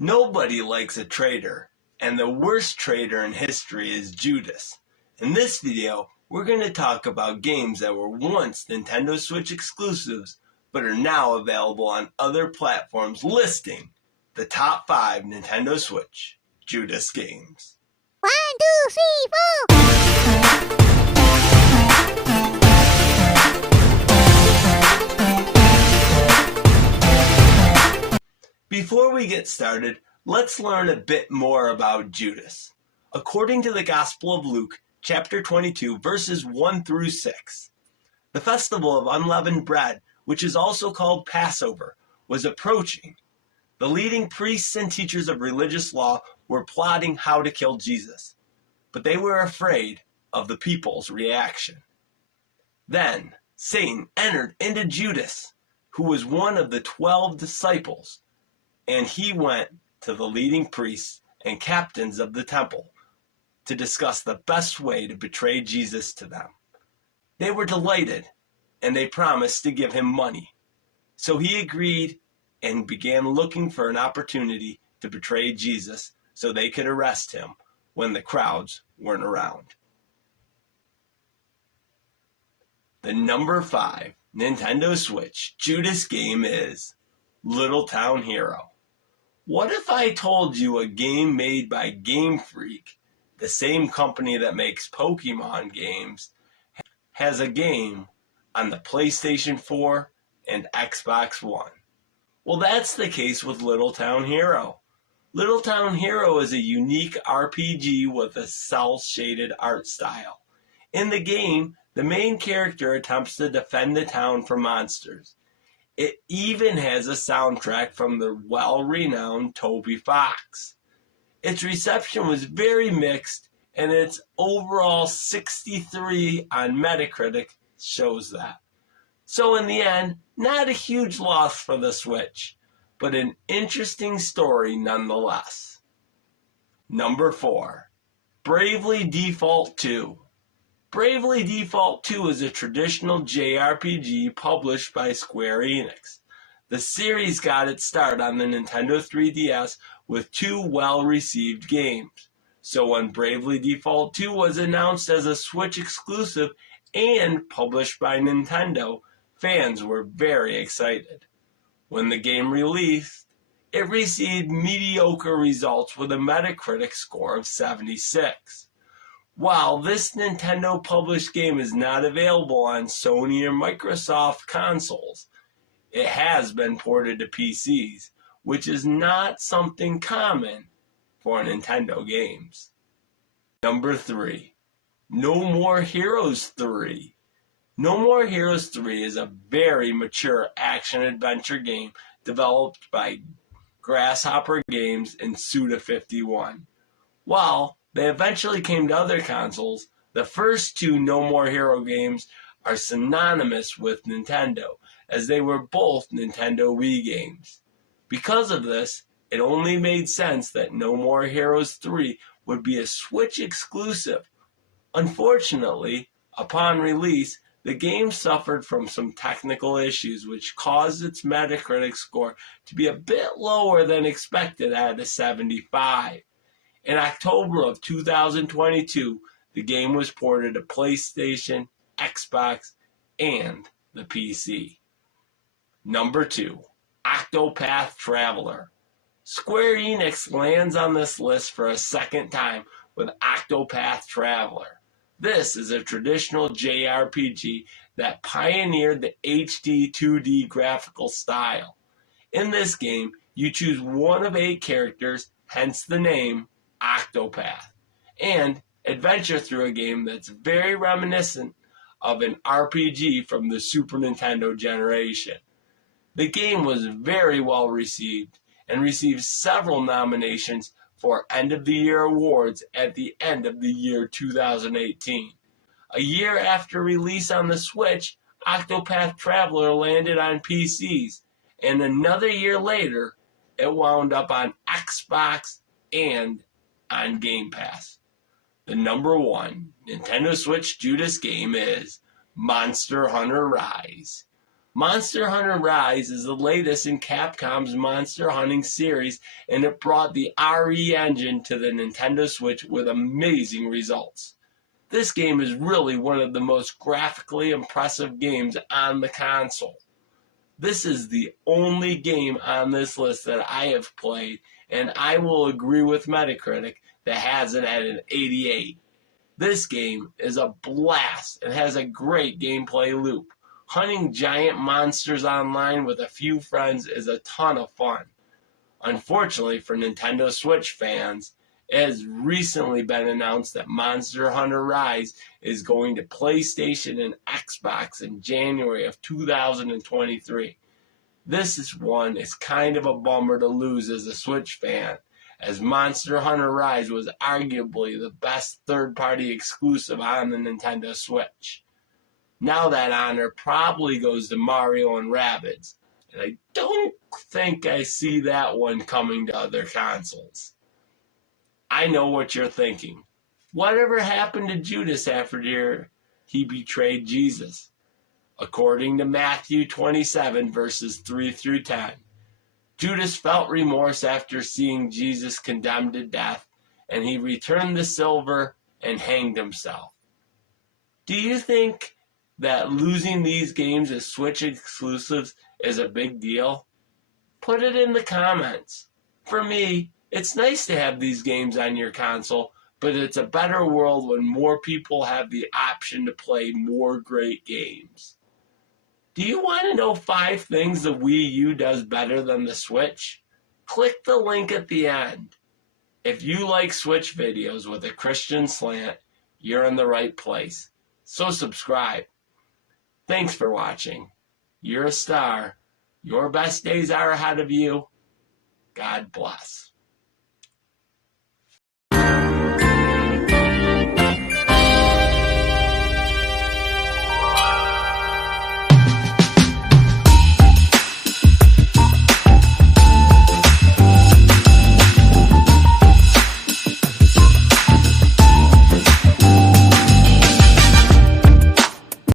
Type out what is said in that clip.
Nobody likes a traitor, and the worst traitor in history is Judas. In this video, we're going to talk about games that were once Nintendo Switch exclusives, but are now available on other platforms, listing the top 5 Nintendo Switch Judas games. 1, 2, 3, 4! Before we get started, let's learn a bit more about Judas. According to the Gospel of Luke, chapter 22, verses 1 through 6, the Festival of Unleavened Bread, which is also called Passover, was approaching. The leading priests and teachers of religious law were plotting how to kill Jesus, but they were afraid of the people's reaction. Then Satan entered into Judas, who was one of the 12 disciples, and he went to the leading priests and captains of the temple to discuss the best way to betray Jesus to them. They were delighted, and they promised to give him money. So he agreed and began looking for an opportunity to betray Jesus so they could arrest him when the crowds weren't around. The number 5 Nintendo Switch Judas game is Little Town Hero. What if I told you a game made by Game Freak, the same company that makes Pokemon games, has a game on the PlayStation 4 and Xbox One? Well, that's the case with Little Town Hero. Little Town Hero is a unique RPG with a cel-shaded art style. In the game, the main character attempts to defend the town from monsters. It even has a soundtrack from the well-renowned Toby Fox. Its reception was very mixed, and its overall 63 on Metacritic shows that. So in the end, not a huge loss for the Switch, but an interesting story nonetheless. Number 4, Bravely Default 2. Bravely Default 2 is a traditional JRPG published by Square Enix. The series got its start on the Nintendo 3DS with 2 well-received games. So when Bravely Default 2 was announced as a Switch exclusive and published by Nintendo, fans were very excited. When the game released, it received mediocre results with a Metacritic score of 76. While this Nintendo-published game is not available on Sony or Microsoft consoles, it has been ported to PCs, which is not something common for Nintendo games. Number 3, No More Heroes 3. No More Heroes 3 is a very mature action-adventure game developed by Grasshopper Games and Suda51. While they eventually came to other consoles, the first 2 No More Hero games are synonymous with Nintendo, as they were both Nintendo Wii games. Because of this, it only made sense that No More Heroes 3 would be a Switch exclusive. Unfortunately, upon release, the game suffered from some technical issues which caused its Metacritic score to be a bit lower than expected at a 75. In October of 2022, the game was ported to PlayStation, Xbox, and the PC. Number 2, Octopath Traveler. Square Enix lands on this list for a second time with Octopath Traveler. This is a traditional JRPG that pioneered the HD 2D graphical style. In this game, you choose one of 8 characters, hence the name Octopath, and adventure through a game that's very reminiscent of an RPG from the Super Nintendo generation. The game was very well received and received several nominations for End of the Year awards at the end of the year 2018. A year after release on the Switch, Octopath Traveler landed on PCs, and another year later, it wound up on Xbox and on Game Pass. The number 1 Nintendo Switch Judas game is Monster Hunter Rise. Monster Hunter Rise is the latest in Capcom's monster hunting series, and it brought the RE engine to the Nintendo Switch with amazing results. This game is really one of the most graphically impressive games on the console. This is the only game on this list that I have played, and I will agree with Metacritic that has it at an 88. This game is a blast and has a great gameplay loop. Hunting giant monsters online with a few friends is a ton of fun. Unfortunately for Nintendo Switch fans, it has recently been announced that Monster Hunter Rise is going to PlayStation and Xbox in January of 2023. This one is kind of a bummer to lose as a Switch fan, as Monster Hunter Rise was arguably the best third-party exclusive on the Nintendo Switch. Now that honor probably goes to Mario and Rabbids, and I don't think I see that one coming to other consoles. I know what you're thinking. Whatever happened to Judas after he betrayed Jesus? According to Matthew 27, verses 3 through 10, Judas felt remorse after seeing Jesus condemned to death, and he returned the silver and hanged himself. Do you think that losing these games as Switch exclusives is a big deal? Put it in the comments. For me, it's nice to have these games on your console, but it's a better world when more people have the option to play more great games. Do you want to know 5 things the Wii U does better than the Switch? Click the link at the end. If you like Switch videos with a Christian slant, you're in the right place. So subscribe. Thanks for watching. You're a star. Your best days are ahead of you. God bless.